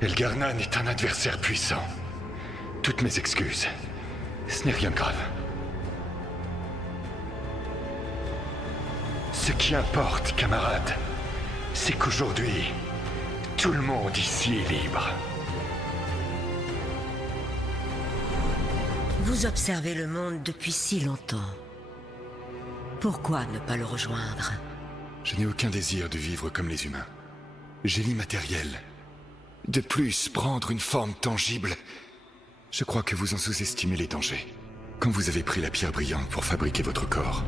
Elgar'nan est un adversaire puissant. Toutes mes excuses. Ce n'est rien de grave. Ce qui importe, camarade, c'est qu'aujourd'hui, tout le monde ici est libre. Vous observez le monde depuis si longtemps. Pourquoi ne pas le rejoindre? Je n'ai aucun désir de vivre comme les humains. J'ai l'immatériel. De plus, prendre une forme tangible... Je crois que vous en sous-estimez les dangers. Quand vous avez pris la pierre brillante pour fabriquer votre corps,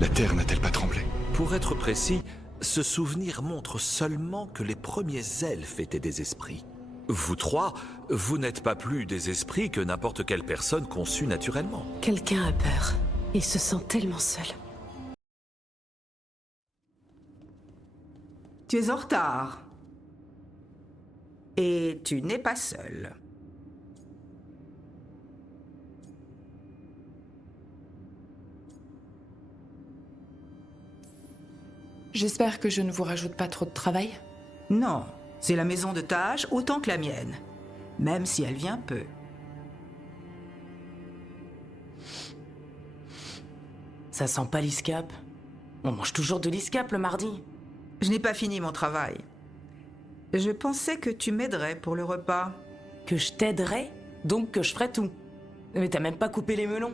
la Terre n'a-t-elle pas tremblé? Pour être précis, ce souvenir montre seulement que les premiers elfes étaient des esprits. Vous trois, vous n'êtes pas plus des esprits que n'importe quelle personne conçue naturellement. Quelqu'un a peur. Il se sent tellement seul. Tu es en retard. Et tu n'es pas seul. J'espère que je ne vous rajoute pas trop de travail. Non, c'est la maison de Taj autant que la mienne. Même si elle vient peu. Ça sent pas l'ISCAP. On mange toujours de l'ISCAP le mardi. Je n'ai pas fini mon travail. Je pensais que tu m'aiderais pour le repas. Que je t'aiderais, donc que je ferais tout. Mais t'as même pas coupé les melons.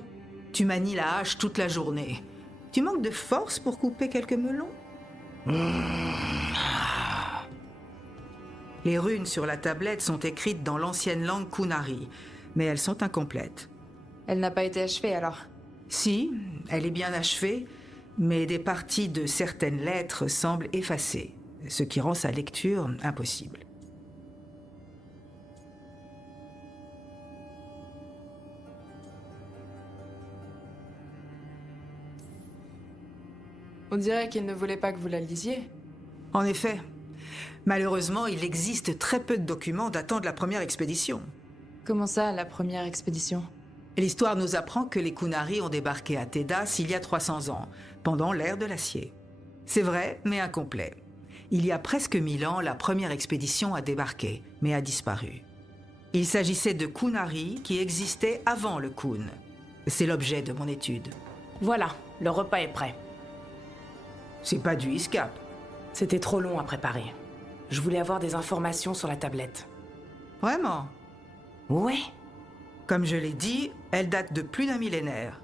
Tu manies la hache toute la journée. Tu manques de force pour couper quelques melons? Les runes sur la tablette sont écrites dans l'ancienne langue Kunari, mais elles sont incomplètes. Elle n'a pas été achevée alors. Si, elle est bien achevée, mais des parties de certaines lettres semblent effacées, ce qui rend sa lecture impossible. On dirait qu'il ne voulait pas que vous la lisiez. En effet, malheureusement, il existe très peu de documents datant de la première expédition. Comment ça, la première expédition? L'histoire nous apprend que les Kunari ont débarqué à Tedas il y a 300 ans, pendant l'ère de l'acier. C'est vrai, mais incomplet. Il y a presque 1000 ans, la première expédition a débarqué, mais a disparu. Il s'agissait de Kunari qui existaient avant le Kun. C'est l'objet de mon étude. Voilà, le repas est prêt. C'est pas du ISCAP. C'était trop long à préparer. Je voulais avoir des informations sur la tablette. Vraiment? Ouais. Comme je l'ai dit, elle date de plus d'un millénaire.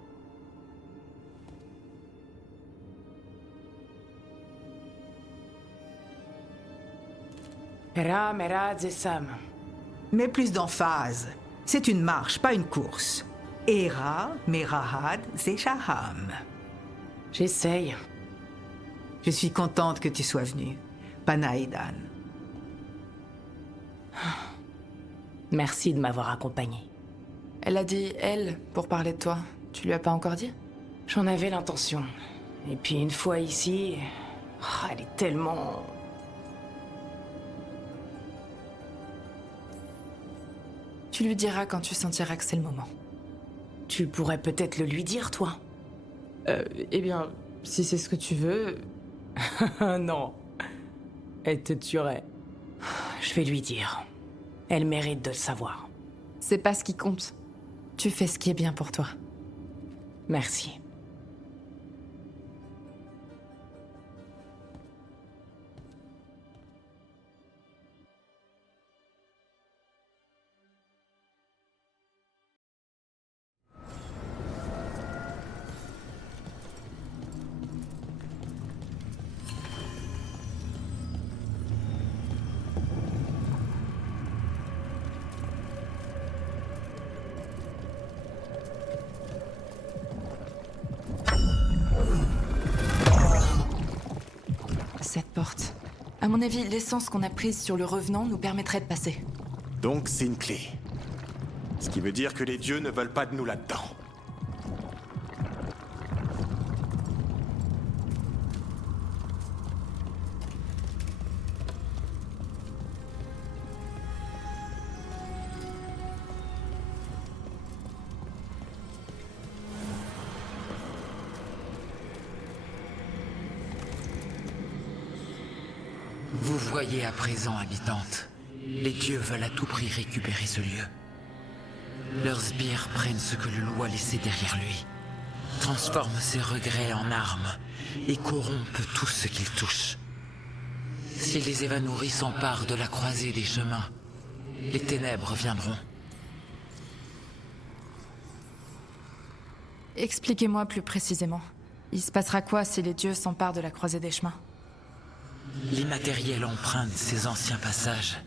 Mera, mera, zesam. Mais plus d'emphase. C'est une marche, pas une course. Era, merahad, zeshaham. J'essaye. Je suis contente que tu sois venue. Panaïdan. Merci de m'avoir accompagnée. Elle a dit « elle » pour parler de toi. Tu lui as pas encore dit? J'en avais l'intention. Et puis une fois ici... elle est tellement... Tu lui diras quand tu sentiras que c'est le moment. Tu pourrais peut-être le lui dire, toi. Eh bien, si c'est ce que tu veux... Non. Elle te tuerait. Je vais lui dire. Elle mérite de le savoir. C'est pas ce qui compte. Tu fais ce qui est bien pour toi. Merci. Cette porte. À mon avis, l'essence qu'on a prise sur le revenant nous permettrait de passer. Donc c'est une clé. Ce qui veut dire que les dieux ne veulent pas de nous là-dedans. Vous voyez à présent, habitante, Les dieux veulent à tout prix récupérer ce lieu. Leurs sbires prennent ce que le loup a laissé derrière lui, transforment ses regrets en armes et corrompent tout ce qu'ils touchent. Si les Évanouris s'emparent de la croisée des chemins, les ténèbres viendront. Expliquez-moi plus précisément. Il se passera quoi si les dieux s'emparent de la croisée des chemins? L'immatériel emprunte ses anciens passages.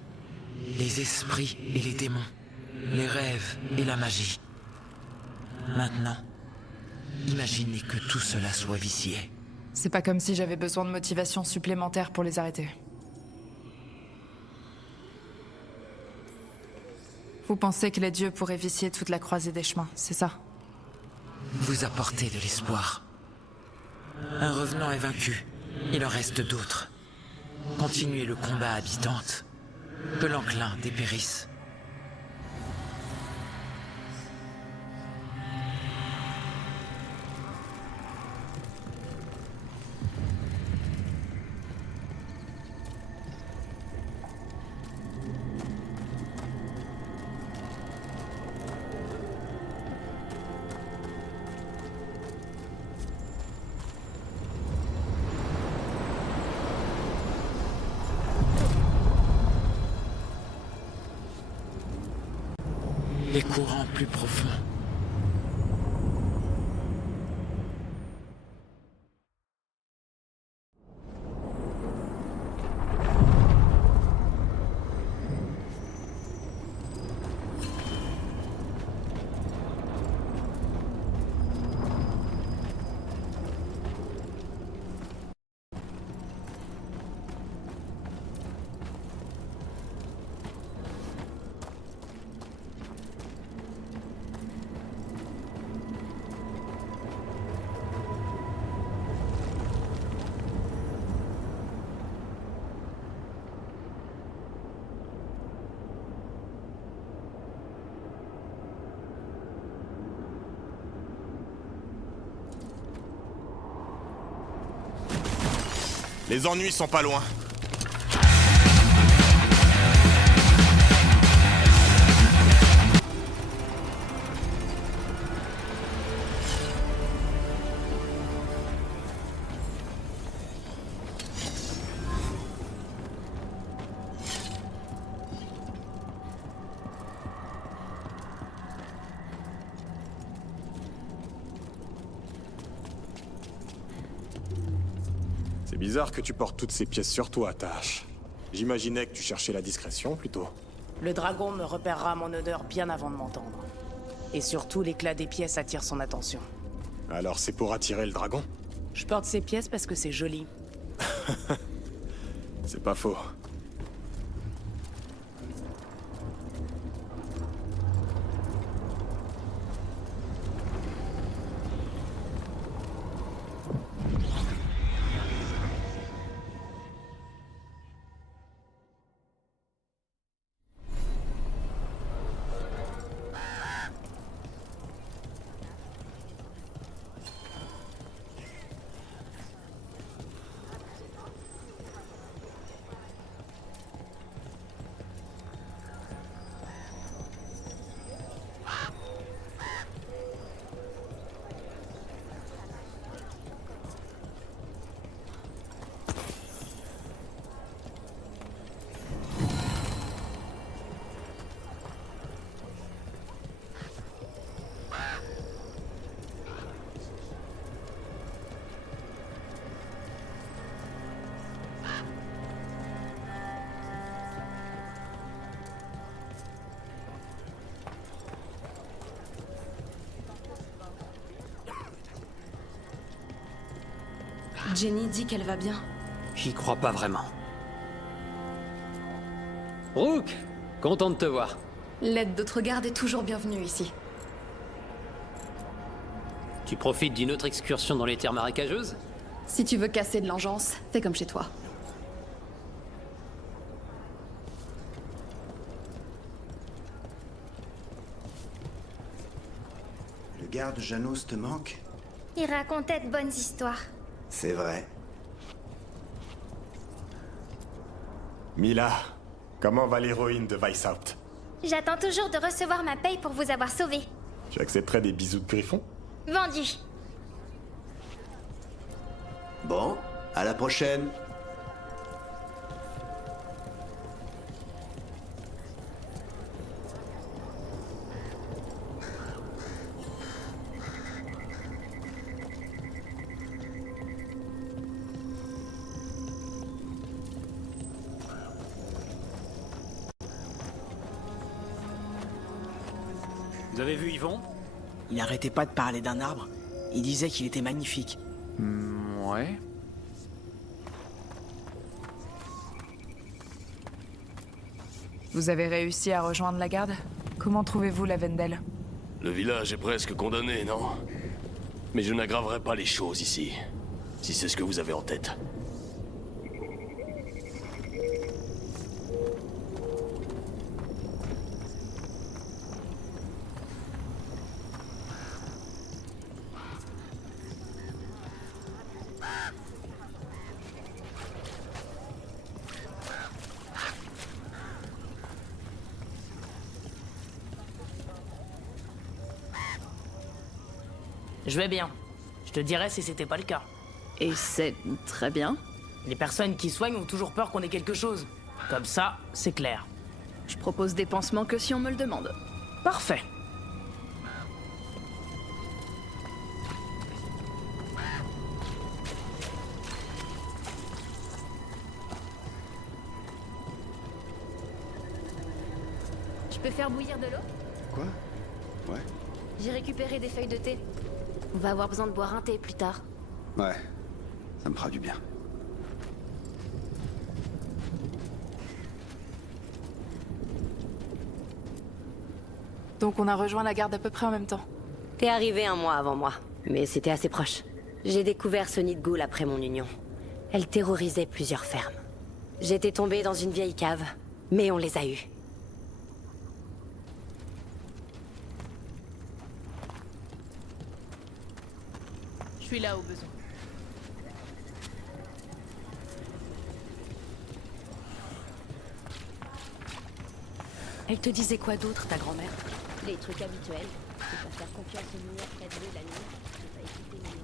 Les esprits et les démons. Les rêves et la magie. Maintenant, imaginez que tout cela soit vicié. C'est pas comme si j'avais besoin de motivation supplémentaire pour les arrêter. Vous pensez que les dieux pourraient vicier toute la croisée des chemins, c'est ça? Vous apportez de l'espoir. Un revenant est vaincu. Il en reste d'autres. Continuez le combat, habitante. Que l'enclin dépérisse. Les courants plus profonds. Les ennuis sont pas loin. C'est bizarre que tu portes toutes ces pièces sur toi, Tash. J'imaginais que tu cherchais la discrétion, plutôt. Le dragon me repérera mon odeur bien avant de m'entendre. Et surtout, l'éclat des pièces attire son attention. Alors c'est pour attirer le dragon? Je porte ces pièces parce que c'est joli. C'est pas faux. Jenny dit qu'elle va bien. J'y crois pas vraiment. Rook, content de te voir. L'aide d'autres gardes est toujours bienvenue ici. Tu profites d'une autre excursion dans les terres marécageuses? Si tu veux casser de l'engeance, fais comme chez toi. Le garde Janos te manque? Il racontait de bonnes histoires. C'est vrai. Mila, Comment va l'héroïne de Weishaupt? J'attends toujours de recevoir ma paye pour vous avoir sauvé. Tu accepterais des bisous de griffon? Vendu. Bon, à la prochaine. Vous avez vu Yvon? Il arrêtait pas de parler d'un arbre. Il disait qu'il était magnifique. Ouais. Vous avez réussi à rejoindre la garde? Comment trouvez-vous la Vendel? Le village est presque condamné, non? Mais je n'aggraverai pas les choses ici, si c'est ce que vous avez en tête. Je vais bien. Je te dirais si c'était pas le cas. Et c'est très bien. Les personnes qui soignent ont toujours peur qu'on ait quelque chose. Comme ça, c'est clair. Je propose des pansements que si on me le demande. Parfait. Je peux faire bouillir de l'eau? Quoi? Ouais. J'ai récupéré des feuilles de thé. On va avoir besoin de boire un thé plus tard. Ouais. Ça me fera du bien. Donc on a rejoint la garde à peu près en même temps. T'es arrivé un mois avant moi, mais c'était assez proche. J'ai découvert ce nid de Ghoul après mon union. Elle terrorisait plusieurs fermes. J'étais tombée dans une vieille cave, mais on les a eus. Je suis là au besoin. Elle te disait quoi d'autre, ta grand-mère? Les trucs habituels. C'est pour faire confiance aux lumières cadenées la nuit. C'est pas écouter les lumières.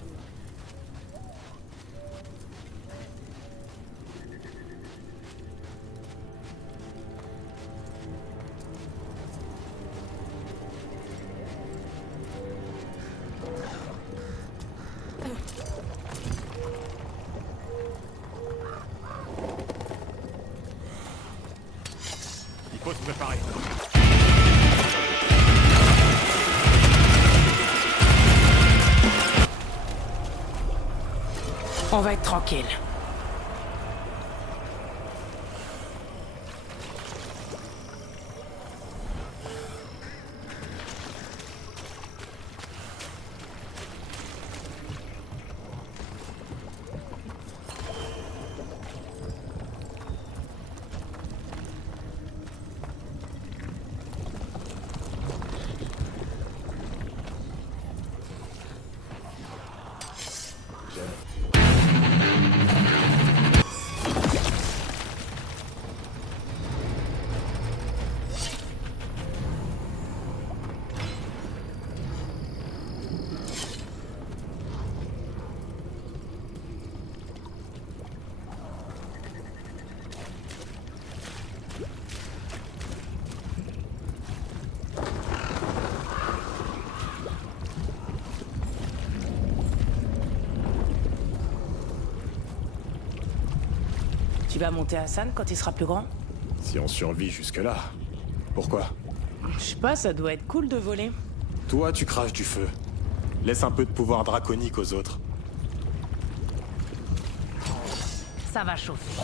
Il faut se préparer. On va être tranquille. Tu vas monter Hassan quand il sera plus grand? Si on survit jusque-là. Pourquoi? Je sais pas, ça doit être cool de voler. Toi, tu craches du feu. Laisse un peu de pouvoir draconique aux autres. Ça va chauffer.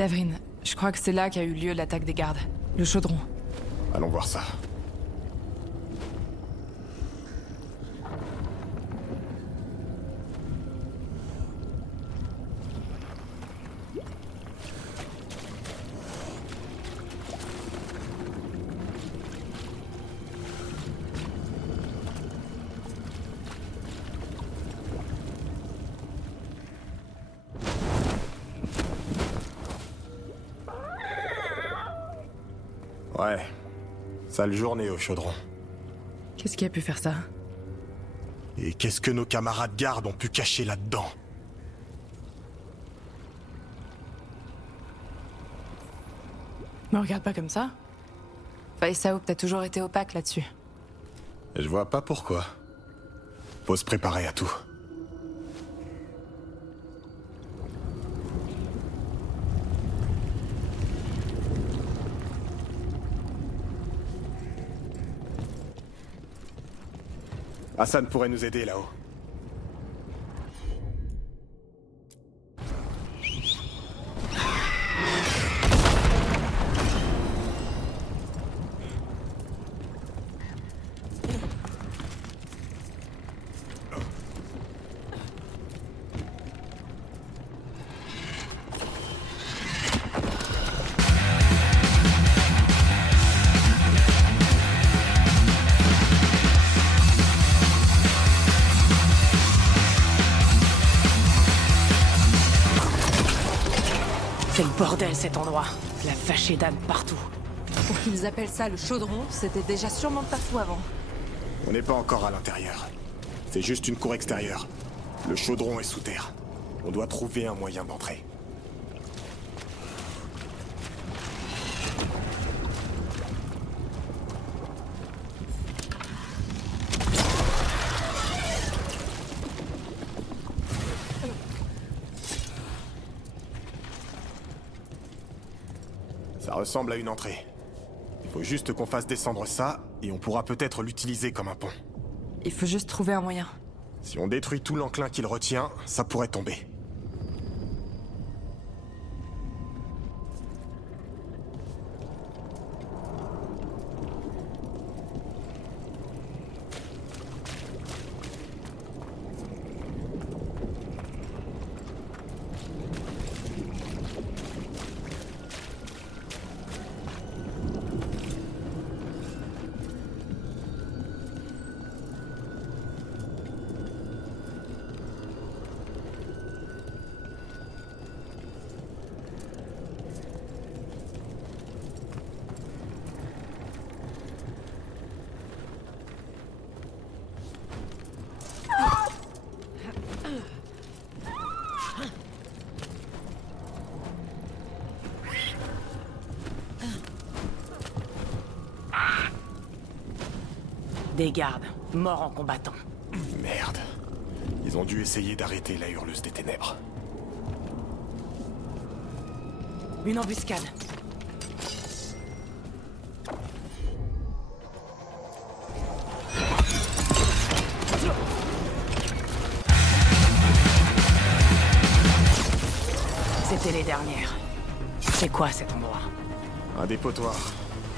Davrin, je crois que c'est là qu'a eu lieu l'attaque des gardes. Le chaudron. Allons voir ça. Ouais. Sale journée au chaudron. Qu'est-ce qui a pu faire ça? Et qu'est-ce que nos camarades gardes ont pu cacher là-dedans? Me regarde pas comme ça. Faïsaoub, t'as toujours été opaque là-dessus. Je vois pas pourquoi. Faut se préparer à tout. Hassan pourrait nous aider là-haut. C'est le bordel cet endroit. La fâchée d'âne partout. Pour qu'ils appellent ça le chaudron, c'était déjà sûrement pas fou avant. On n'est pas encore à l'intérieur. C'est juste une cour extérieure. Le chaudron est sous terre. On doit trouver un moyen d'entrer. Ça ressemble à une entrée. Il faut juste qu'on fasse descendre ça, et on pourra peut-être l'utiliser comme un pont. Il faut juste trouver un moyen. Si on détruit tout l'enclin qui le retient, ça pourrait tomber. Des gardes, morts en combattant. Merde. Ils ont dû essayer d'arrêter la hurleuse des ténèbres. Une embuscade. C'était les dernières. C'est quoi cet endroit? Un dépotoir,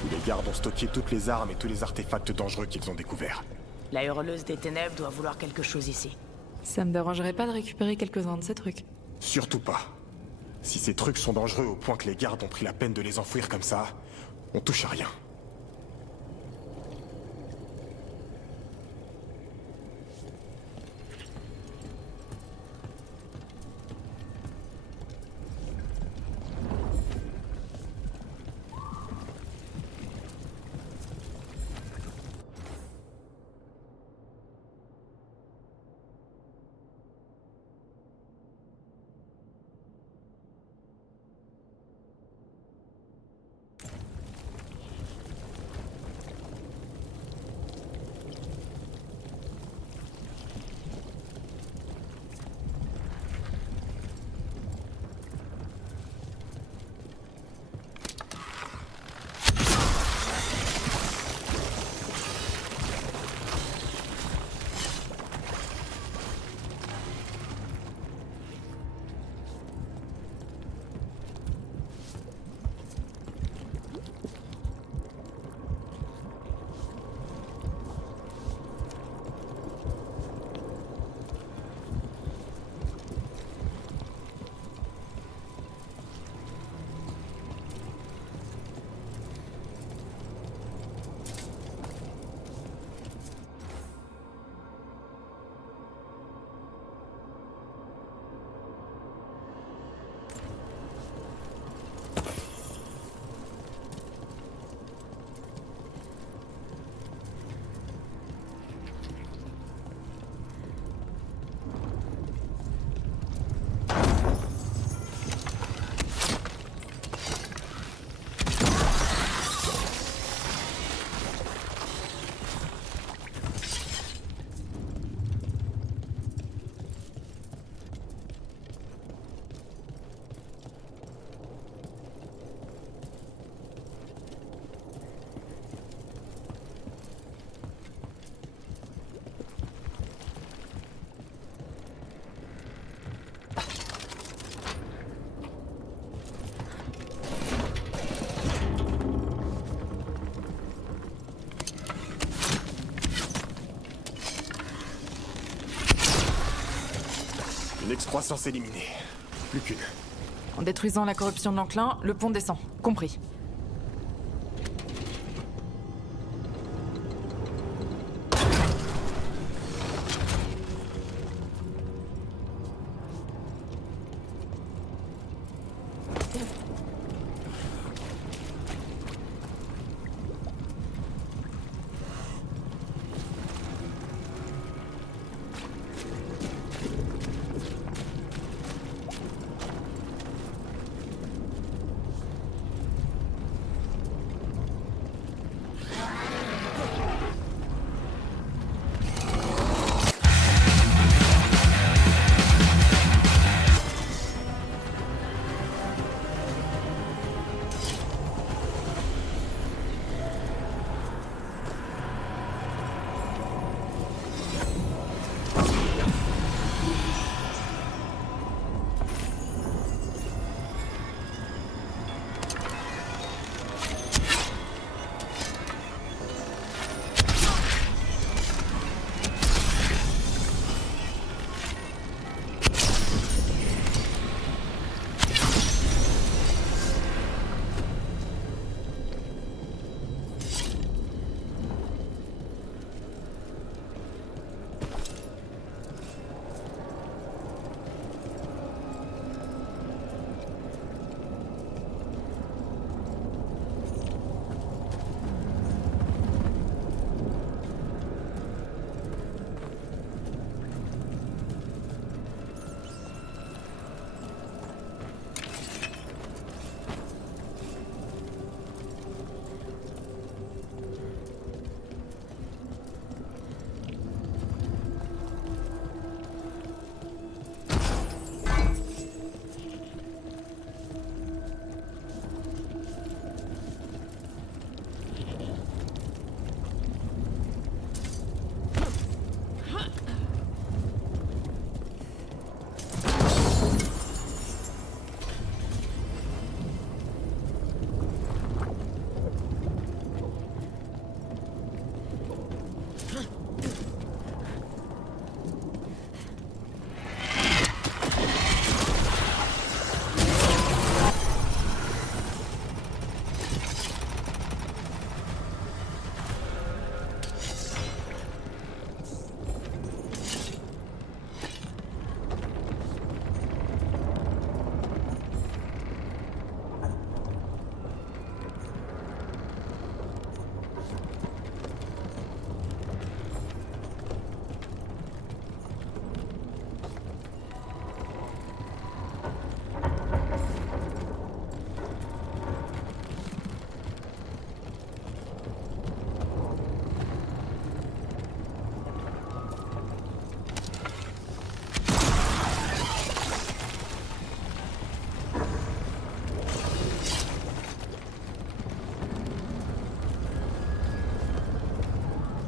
où les gardes ont stocké toutes les armes et tous les artefacts dangereux qu'ils ont découverts. La hurleuse des ténèbres doit vouloir quelque chose ici. Ça me dérangerait pas de récupérer quelques-uns de ces trucs. Surtout pas. Si ces trucs sont dangereux au point que les gardes ont pris la peine de les enfouir comme ça, on touche à rien. L'excroissance éliminée. Plus qu'une. En détruisant la corruption de l'enclin, le pont descend. Compris.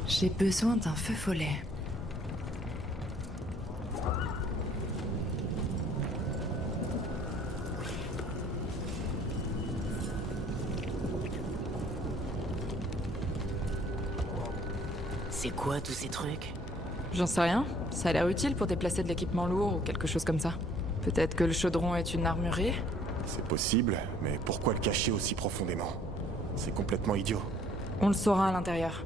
J'ai besoin d'un feu follet. C'est quoi tous ces trucs? J'en sais rien. Ça a l'air utile pour déplacer de l'équipement lourd ou quelque chose comme ça. Peut-être que le chaudron est une armurerie? C'est possible, mais pourquoi le cacher aussi profondément? C'est complètement idiot. On le saura à l'intérieur.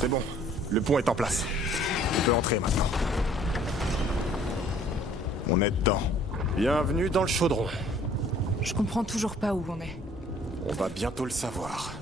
C'est bon, le pont est en place. Tu peux entrer maintenant. On est dedans. Bienvenue dans le chaudron. Je comprends toujours pas où on est. On va bientôt le savoir.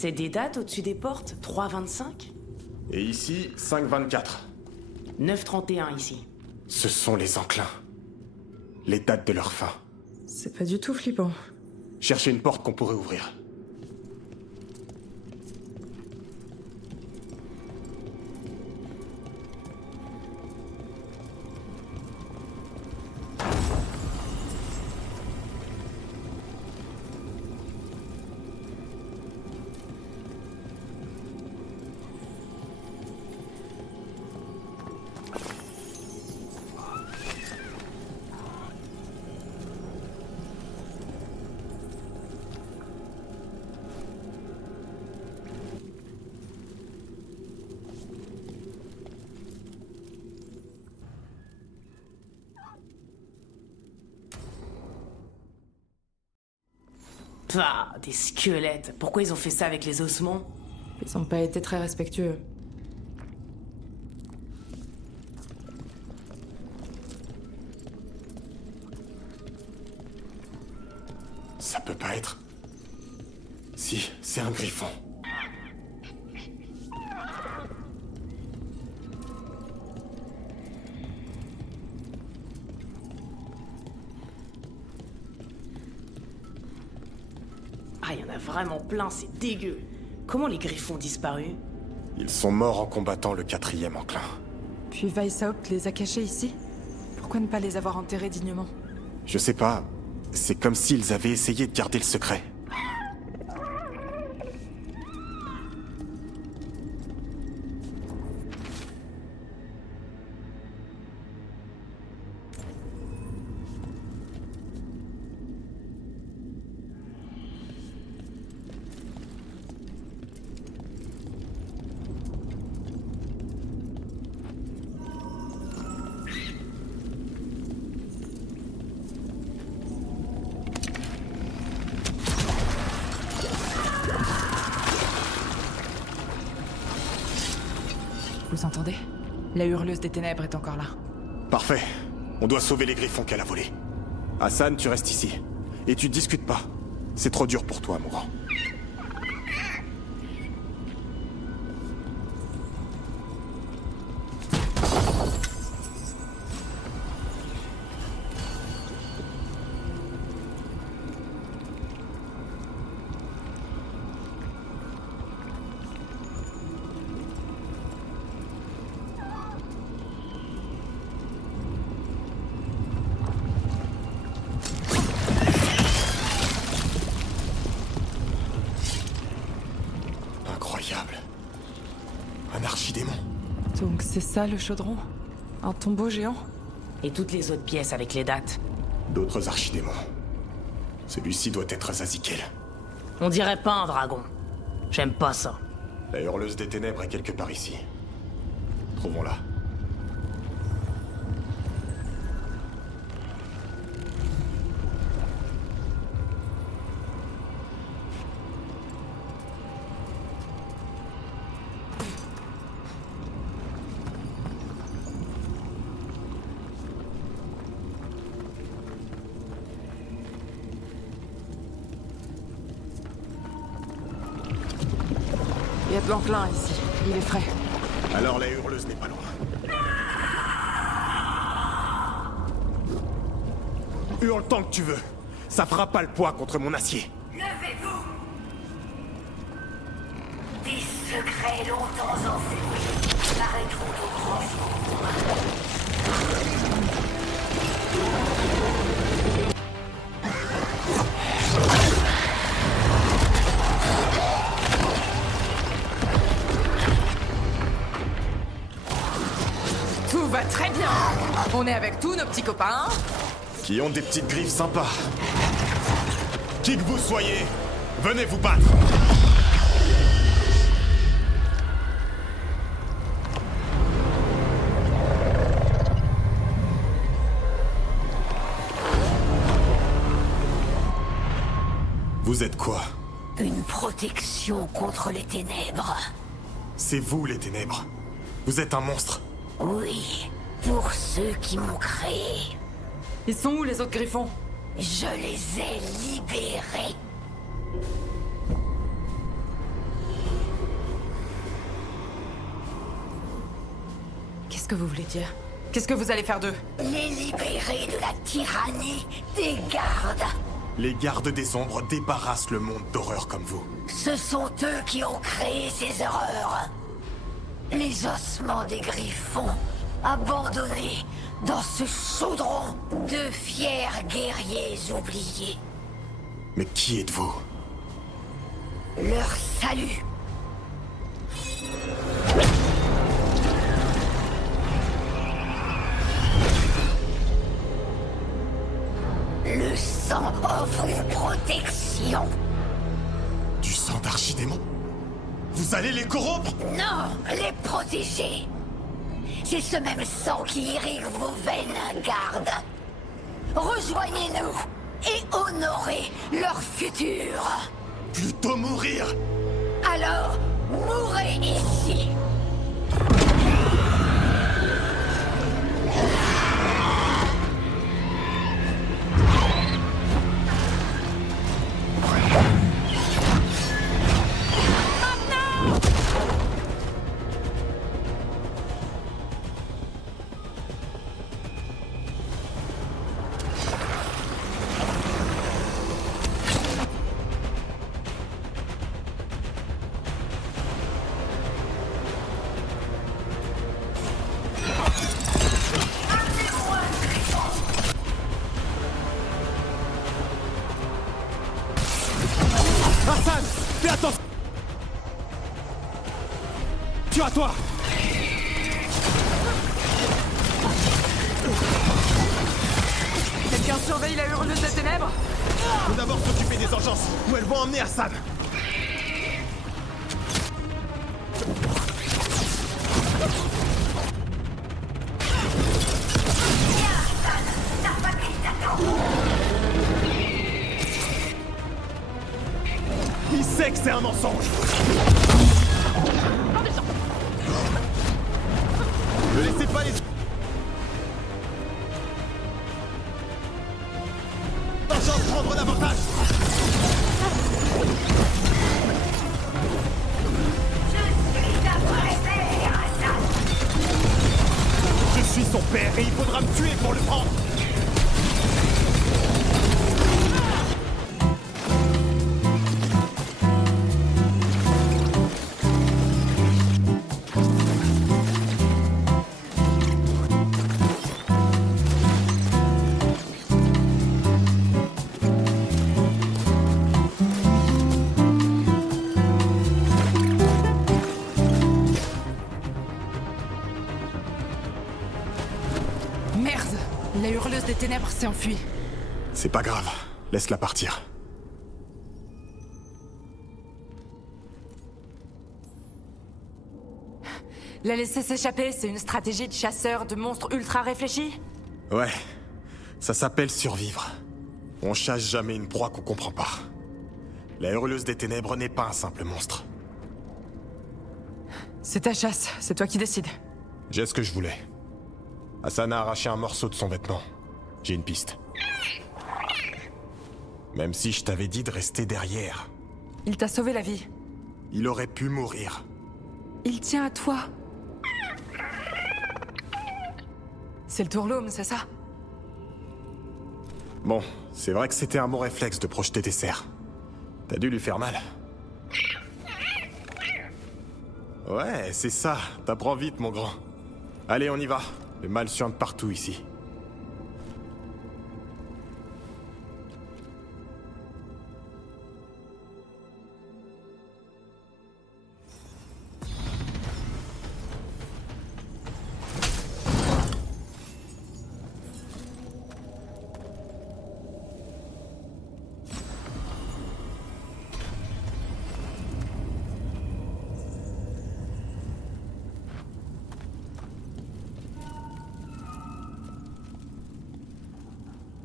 C'est des dates au-dessus des portes? 3,25? Et ici, 5,24. 9,31 ici. Ce sont les enclins. Les dates de leur fin. C'est pas du tout flippant. Cherchez une porte qu'on pourrait ouvrir. Pah, des squelettes. Pourquoi ils ont fait ça avec les ossements? Ils ont pas été très respectueux. Ça peut pas être... Si, c'est un griffon. Ah, il y en a vraiment plein, c'est dégueu. Comment les griffons ont disparu? Ils sont morts en combattant le 4e enclin. Puis Weishaupt les a cachés ici? Pourquoi ne pas les avoir enterrés dignement? Je sais pas, c'est comme s'ils avaient essayé de garder le secret. Vous entendez? La hurleuse des ténèbres est encore là. Parfait. On doit sauver les griffons qu'elle a volés. Hassan, tu restes ici. Et tu discutes pas. C'est trop dur pour toi, mourant. Incroyable. Un archidémon. Donc c'est ça le chaudron? Un tombeau géant? Et toutes les autres pièces avec les dates? D'autres archidémons. Celui-ci doit être Azazikel. On dirait pas un dragon. J'aime pas ça. La hurleuse des ténèbres est quelque part ici. Trouvons-la. Il y a de l'enclin ici. Il est frais. Alors la hurleuse n'est pas loin. Hurle tant que tu veux. Ça fera pas le poids contre mon acier. Levez-vous! Des secrets longtemps enfouis paraîtront au grand jour. Tout va très bien. On est avec tous nos petits copains. Qui ont des petites griffes sympas. Qui que vous soyez, venez vous battre. Vous êtes quoi? Une protection contre les ténèbres. C'est vous les ténèbres. Vous êtes un monstre. Oui, pour ceux qui m'ont créé. Ils sont où les autres griffons? Je les ai libérés. que vous voulez dire? Qu'est-ce que vous allez faire d'eux? Les libérer de la tyrannie des gardes. Les gardes des ombres débarrassent le monde d'horreurs comme vous. Ce sont eux qui ont créé ces horreurs. Les ossements des griffons, abandonnés dans ce chaudron. De fiers guerriers oubliés. Mais qui êtes-vous? Leur salut. Le sang offre une protection. Du sang d'archidémon? Vous allez les corrompre? Non, les protéger. C'est ce même sang qui irrigue vos veines, garde. Rejoignez-nous et honorez leur futur. Plutôt mourir. Alors, mourrez ici. Hassan, fais attention. Tu à toi. Quelqu'un surveille la hurleuse des ténèbres? Faut d'abord s'occuper des urgences. Où elles vont emmener Hassan? Il sait que c'est un mensonge. Ne laissez pas les... Urgence, prendre l'avantage. Je suis son père et il faudra me tuer pour le prendre. Merde! La hurleuse des ténèbres s'est enfuie. C'est pas grave. Laisse-la partir. La laisser s'échapper, c'est une stratégie de chasseur de monstres ultra réfléchie? Ouais. Ça s'appelle survivre. On chasse jamais une proie qu'on comprend pas. La hurleuse des ténèbres n'est pas un simple monstre. C'est ta chasse, c'est toi qui décides. J'ai ce que je voulais. Hassan a arraché un morceau de son vêtement. J'ai une piste. Même si je t'avais dit de rester derrière. Il t'a sauvé la vie. Il aurait pu mourir. Il tient à toi. C'est le tourlaume, c'est ça? Bon, c'est vrai que c'était un bon réflexe de projeter tes serres. T'as dû lui faire mal. Ouais, c'est ça. T'apprends vite, mon grand. Allez, on y va. Le mal suinte partout ici.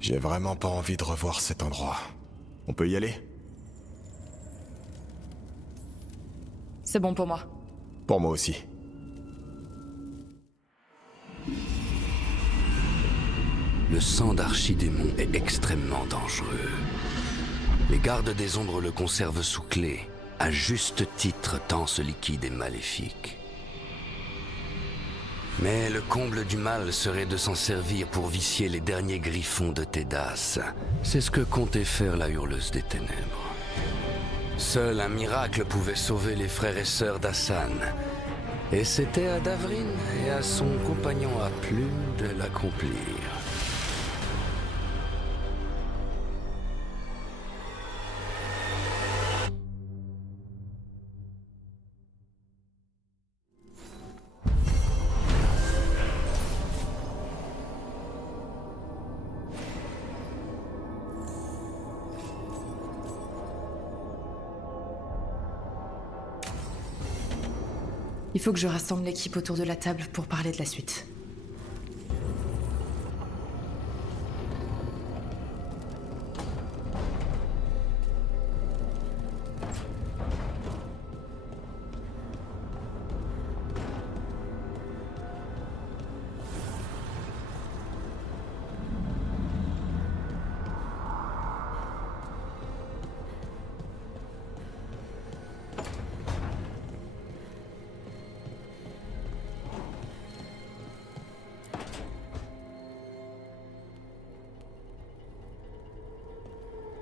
J'ai vraiment pas envie de revoir cet endroit. On peut y aller? C'est bon pour moi. Pour moi aussi. Le sang d'archidémon est extrêmement dangereux. Les gardes des ombres le conservent sous clé, à juste titre tant ce liquide est maléfique. Mais le comble du mal serait de s'en servir pour vicier les derniers griffons de Tédas. C'est ce que comptait faire la Hurleuse des Ténèbres. Seul un miracle pouvait sauver les frères et sœurs d'Hassan. Et c'était à Davrin et à son compagnon à plume de l'accomplir. Il faut que je rassemble l'équipe autour de la table pour parler de la suite.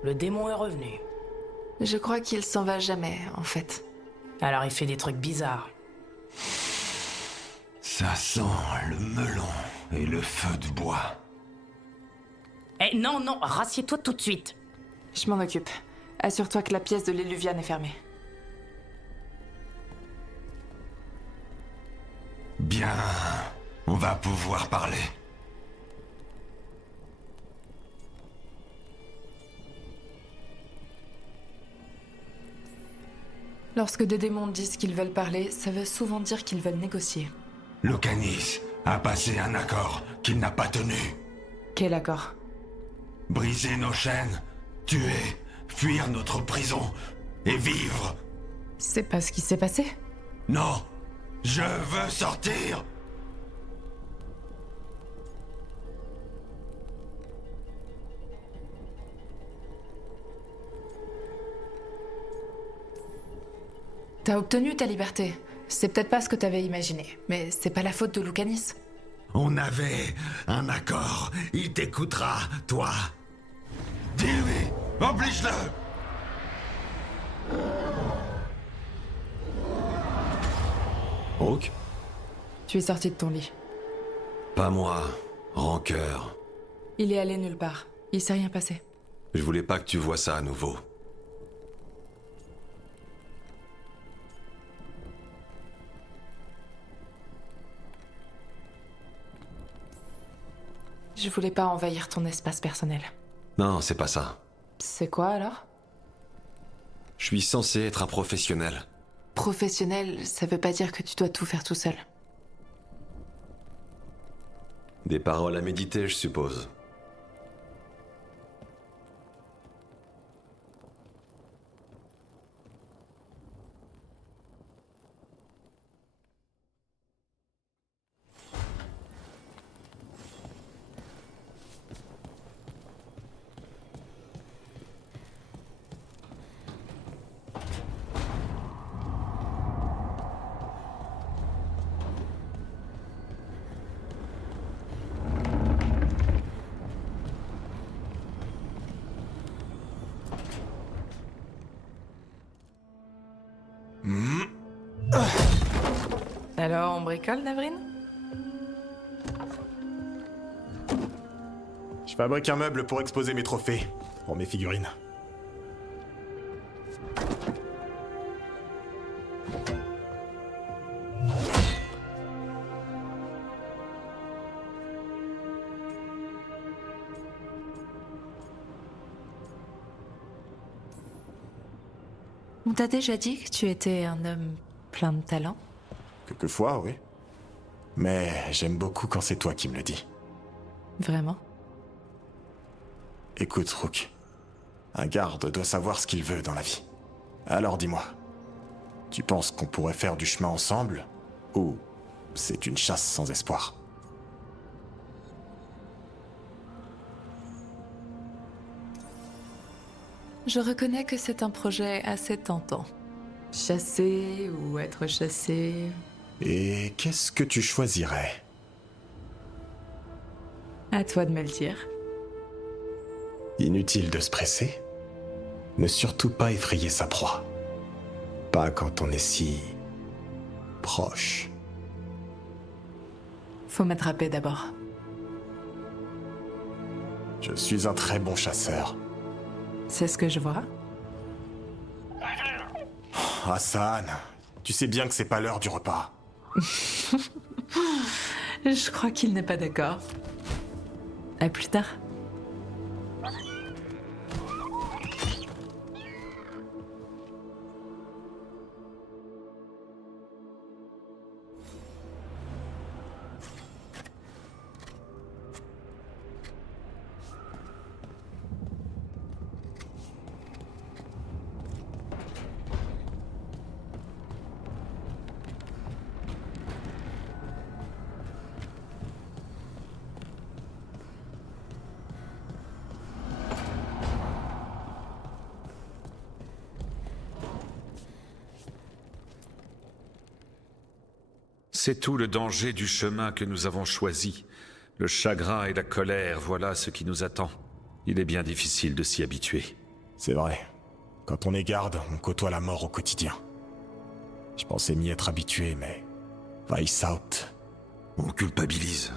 Le démon est revenu. Je crois qu'il s'en va jamais, en fait. Alors il fait des trucs bizarres. Ça sent le melon et le feu de bois. Eh non, non, rassieds-toi tout de suite. Je m'en occupe. Assure-toi que la pièce de l'éluviane est fermée. Bien, on va pouvoir parler. Lorsque des démons disent qu'ils veulent parler, ça veut souvent dire qu'ils veulent négocier. Lucanis a passé un accord qu'il n'a pas tenu. Quel accord? Briser nos chaînes, tuer, fuir notre prison et vivre. C'est pas ce qui s'est passé? Non, je veux sortir. T'as obtenu ta liberté. C'est peut-être pas ce que t'avais imaginé, mais c'est pas la faute de Lucanis. On avait un accord. Il t'écoutera, toi. Dis-lui, oblige-le. Rook? Tu es sorti de ton lit. Pas moi. Rancœur. Il est allé nulle part. Il s'est rien passé. Je voulais pas que tu vois ça à nouveau. Je voulais pas envahir ton espace personnel. Non, c'est pas ça. C'est quoi alors? Je suis censé être un professionnel. Professionnel, ça veut pas dire que tu dois tout faire tout seul. Des paroles à méditer, je suppose. Alors, on bricole, Davrin? Je fabrique un meuble pour exposer mes trophées, pour mes figurines. On t'a déjà dit que tu étais un homme plein de talent? Quelquefois, oui. Mais j'aime beaucoup quand c'est toi qui me le dis. Vraiment? Écoute, Rook. Un garde doit savoir ce qu'il veut dans la vie. Alors dis-moi, tu penses qu'on pourrait faire du chemin ensemble? Ou c'est une chasse sans espoir? Je reconnais que c'est un projet assez tentant. Chasser ou être chassé... Et qu'est-ce que tu choisirais? À toi de me le dire. Inutile de se presser. Ne surtout pas effrayer sa proie. Pas quand on est si... proche. Faut m'attraper d'abord. Je suis un très bon chasseur. C'est ce que je vois. Hassan, tu sais bien que c'est pas l'heure du repas. Je crois qu'il n'est pas d'accord. À plus tard. C'est tout le danger du chemin que nous avons choisi. Le chagrin et la colère, voilà ce qui nous attend. Il est bien difficile de s'y habituer. C'est vrai. Quand on est garde, on côtoie la mort au quotidien. Je pensais m'y être habitué, mais... Vice out. On culpabilise.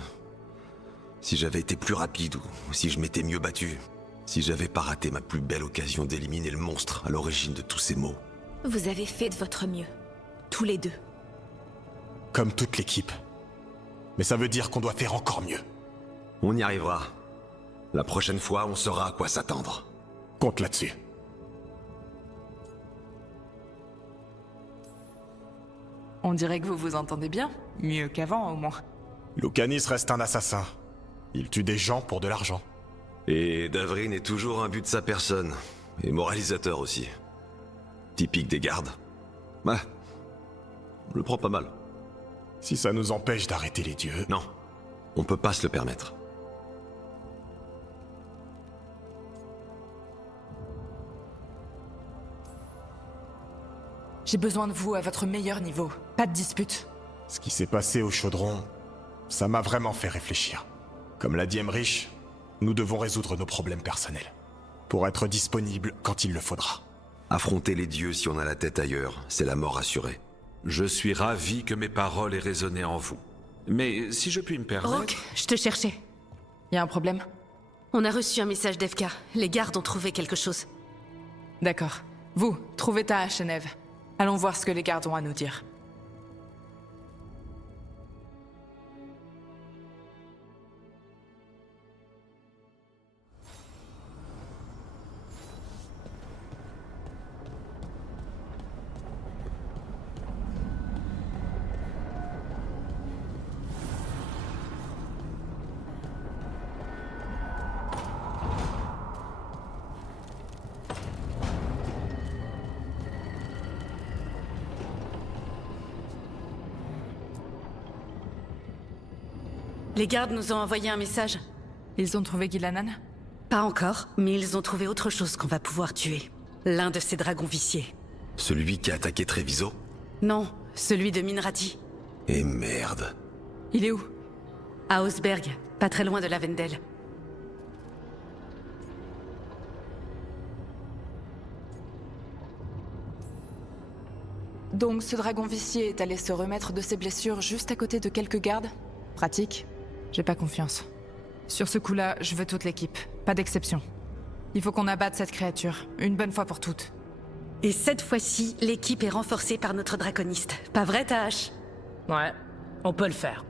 Si j'avais été plus rapide ou si je m'étais mieux battu, si j'avais pas raté ma plus belle occasion d'éliminer le monstre à l'origine de tous ces maux. Vous avez fait de votre mieux. Tous les deux. Comme toute l'équipe. Mais ça veut dire qu'on doit faire encore mieux. On y arrivera. La prochaine fois, on saura à quoi s'attendre. Compte là-dessus. On dirait que vous vous entendez bien. Mieux qu'avant, au moins. Loukanis reste un assassin. Il tue des gens pour de l'argent. Et Davrin est toujours un but de sa personne. Et moralisateur aussi. Typique des gardes. Ouais. Je le prends pas mal. Si ça nous empêche d'arrêter les dieux... Non. On peut pas se le permettre. J'ai besoin de vous à votre meilleur niveau. Pas de dispute. Ce qui s'est passé au chaudron, ça m'a vraiment fait réfléchir. Comme l'a dit Emmerich, nous devons résoudre nos problèmes personnels. Pour être disponibles quand il le faudra. Affronter les dieux si on a la tête ailleurs, c'est la mort assurée. Je suis ravi que mes paroles aient résonné en vous. Mais si je puis me permettre... Rock, je te cherchais. Y a un problème? On a reçu un message d'FK. Les gardes ont trouvé quelque chose. D'accord. Vous, trouvez ta hache, Neve. Allons voir ce que les gardes ont à nous dire. Les gardes nous ont envoyé un message. Ils ont trouvé Gilanan? Pas encore, mais ils ont trouvé autre chose qu'on va pouvoir tuer. L'un de ces dragons viciés. Celui qui a attaqué Treviso? Non, celui de Minrati. Et merde. Il est où? À Osberg, pas très loin de Lavendel. Donc ce dragon vicié est allé se remettre de ses blessures juste à côté de quelques gardes? Pratique. J'ai pas confiance. Sur ce coup-là, je veux toute l'équipe. Pas d'exception. Il faut qu'on abatte cette créature, une bonne fois pour toutes. Et cette fois-ci, l'équipe est renforcée par notre draconiste. Pas vrai, Tahash? Ouais, on peut le faire.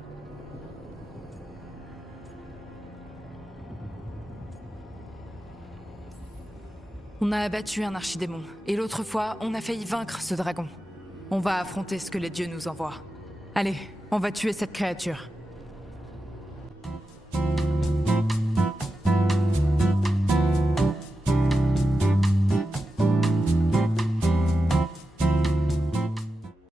On a abattu un archidémon, et l'autre fois, on a failli vaincre ce dragon. On va affronter ce que les dieux nous envoient. Allez, on va tuer cette créature.